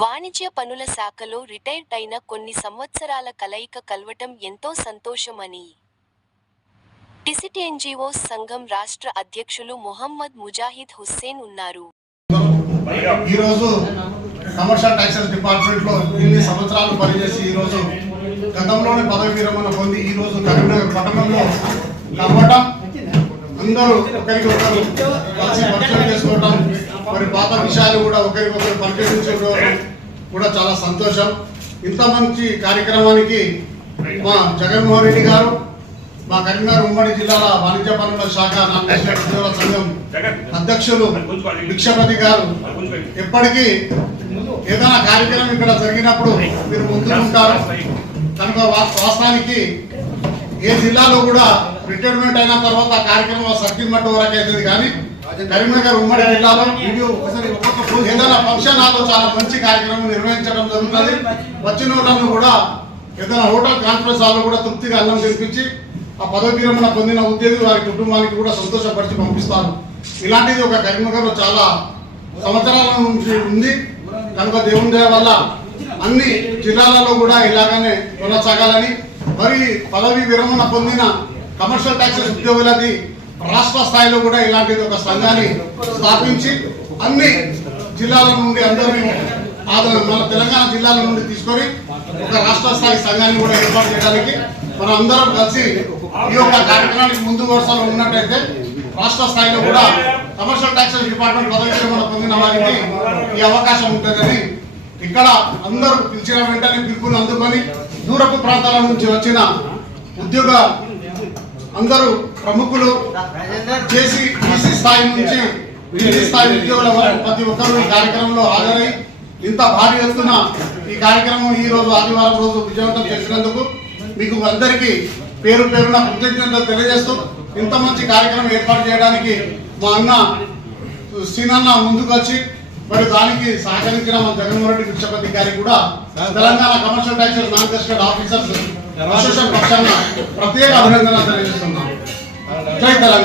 వాణిజ్య పనుల శాఖలో రిటైర్డ్ అయిన కొన్ని సంవత్సరాల కలయిక కలవటం ఎంతో సంతోషమని. టిసిట్ ఎన్జిఓస్ సంఘం రాష్ట్ర అధ్యక్షులు మొహమ్మద్ ముజాహిద్ హుస్సేన్ ఉన్నారు. ఈరోజు కమర్షియల్ టాక్సెస్ డిపార్ట్మెంట్లో ఇన్ని సంవత్సరాలు పనిచేసి ఈరోజు గతంలోనే పదవి విరమణ పొంది ఈరోజు కరీంనగర్ పట్టణంలో కలవటం అందరూ ఒకరికి ఒకరు కలిసి పరిచయం చేసుకోవటం మరి పాత విషయాలు కూడా ఒకరికొకరు పరిచయం చేసుకోవడం కూడా చాలా సంతోషం. ఇంత మంచి కార్యక్రమానికి మా జగన్మోహన్ రెడ్డి గారు మా కరీంనగర్ ఉమ్మడి జిల్లాల వాణిజ్య పనుల శాఖ నామినేషన్ ఉద్యోగుల సంఘం అధ్యక్షులు భిక్షపతి గారు ఎప్పటికీ ఏదైనా కార్యక్రమం ఇక్కడ జరిగినప్పుడు మీరు ముందు ఉంటారు. కనుక వాస్తవానికి ఏ జిల్లాలో కూడా రిటైర్మెంట్ అయిన తర్వాత కార్యక్రమం సర్కిల్ మట్టు వరకు అవుతుంది కానీ కరీంనగర్ ఉమ్మడి జిల్లాలో ఏదైనా ఫంక్షన్ హాల్లో చాలా మంచి కార్యక్రమం నిర్వహించడం జరుగుతుంది. వచ్చిన వాళ్ళను కూడా ఏదైనా హోటల్ కాన్ఫరెన్స్ హాల్లో కూడా తృప్తిగా అన్నం తినిపించి ఆ పదవి విరమణ పొందిన ఉద్యోగి వారి కుటుంబానికి కూడా సంతోషపరిచి పంపిస్తారు. ఇలాంటిది ఒక కరీంనగర్లో చాలా సంవత్సరాల నుంచి ఉంది. కనుక దేవుని దయ వల్ల అన్ని జిల్లాలలో కూడా ఇలాగనే కొనసాగాలని మరి పదవి విరమణ పొందిన కమర్షియల్ ట్యాక్సెస్ ఉద్యోగులది రాష్ట్ర స్థాయిలో కూడా ఇలాంటిది ఒక సంఘాన్ని స్థాపించి అన్ని జిల్లాల నుండి అందరినీ ఆదరణ మన తెలంగాణ జిల్లాల నుండి తీసుకొని ఒక రాష్ట్ర స్థాయి సంఘాన్ని కూడా ఏర్పాటు చేయడానికి మనం అందరం కలిసి ఈ యొక్క కార్యక్రమానికి ముందు వరుసలో ఉన్నట్టయితే రాష్ట్ర స్థాయిలో కూడా కమర్షియల్ ట్యాక్సెస్ డిపార్ట్మెంట్ పదవి కూడా పొందిన వారికి ఈ అవకాశం ఉంటుందని ఇక్కడ అందరూ పిలిచిన వెంటనే పిలుపుని అందుకొని దూరపు ప్రాంతాల నుంచి వచ్చిన ఉద్యోగ అందరూ ప్రముఖులు చేసి ఈసీ స్థాయి నుంచి స్థాయి ఉద్యోగుల వరకు ప్రతి ఒక్కరూ ఈ కార్యక్రమంలో హాజరై ఇంత భారీ ఎత్తున ఈ కార్యక్రమం ఈ రోజు ఆదివారం రోజు విజయవంతం చేసినందుకు మీకు అందరికీ పేరు పేరున కృతజ్ఞతలు తెలియజేస్తూ ఇంత మంచి కార్యక్రమం ఏర్పాటు చేయడానికి మా అన్న సీనన్న ముందుకు వచ్చి మరి దానికి సహకరించిన మా జగన్మోహన్ రెడ్డి విక్షపతి గారికి కూడా Telangana commercial taxes non gazetted officers association పక్షాన ప్రత్యేక అభినందనలు తెలియజేస్తున్నాం జై తెలంగాణ